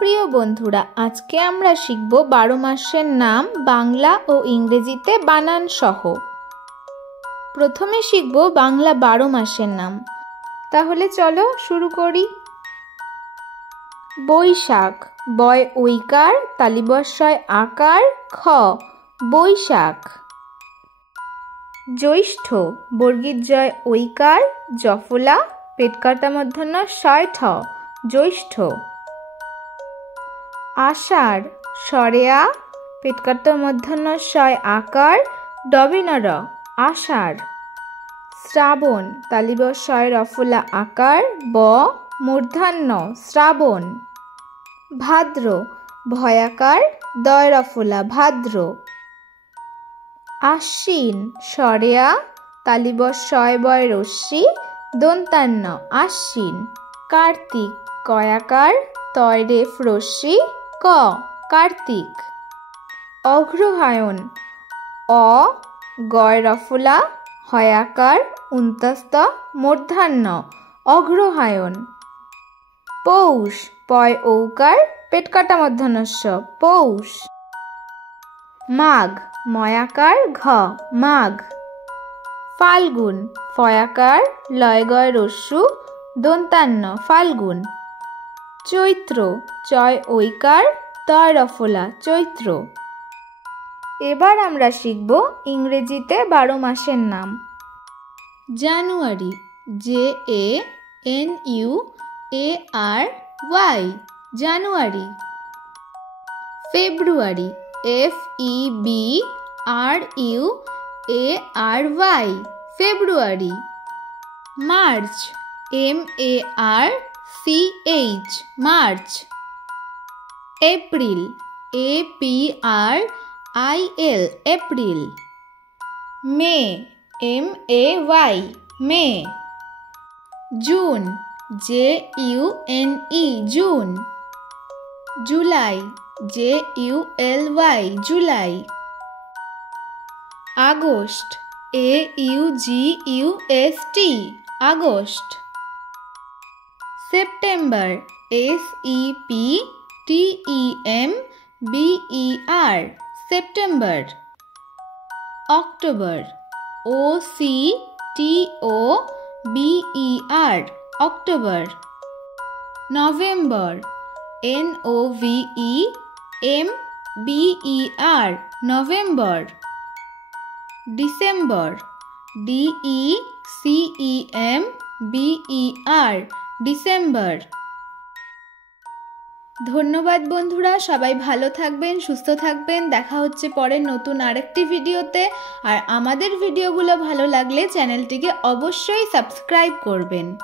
প্রিয় বন্ধুরা, আজকে আমরা শিখব 12 মাসের নাম বাংলা ও ইংরেজিতে বানান সহ। প্রথমে শিখব বাংলা 12 মাসের নাম। তাহলে চলো শুরু করি। বৈশাখ, বয় ঐকার, তালিবস্যয় আকার, খ বৈশাখ। জ্যৈষ্ঠ, বর্গীর জয় ঐকার, জফলা, পেটকাটা মূর্ধন্য শয় ঠ, জ্যৈষ্ঠ। আষাঢ়, সরেয়া, পেটকাটা মূর্ধন্য শয় আকার, ডবিনর, আষাঢ়। শ্রাবণ, তালিবস্যয় রফলা আকার, ব, মূর্ধন্য, শ্রাবণ। ভাদ্র, ভয়াকার, দয় রফলা, ভাদ্র। আশ্বিন, সরেয়া, তালিবস্যয় বয় রস্যি, দন্তান্ন, আশ্বিন। কার্তিক, কয়াকার, তয় রেফ রস্যি, ক, কার্তিক। অগ্রহায়ণ, অ, গয় রফলা, হয়াকার, উন্তস্ত, মূর্ধন্য, অগ্রহায়ণ। পৌষ, পয় ঔকার, পেটকাটা মূর্ধন্যস্য, পৌষ। মাঘ, ময়াকার, ঘ, মাঘ। ফাল্গুন, ফয়াকার, লয়গয় রস্যু, দন্তান্ন, ফাল্গুন। চৈত্র, চয় ঐকার, তয় রফলা, চৈত্র। এবার আমরা শিখব ইংরেজিতে 12 মাসের নাম। January, JANUARY, January. February, FEBRUARY, February. March, MARCH, March. April, APRIL, April. May, MAY, May. June, JUNE, June. July, JULY, July. August, AUGUST, August. September, SEPTEMBER, September. October, OCTOBER, October. November, NOVEMBER, November. December, DECEMBER, December. ধন্যবাদ বন্ধুরা, সবাই ভালো থাকবেন, সুস্থ থাকবেন। দেখা হচ্ছে পরের নতুন আরেকটি ভিডিওতে। আর আমাদের ভিডিওগুলো ভালো লাগলে চ্যানেলটিকে অবশ্যই সাবস্ক্রাইব করবেন।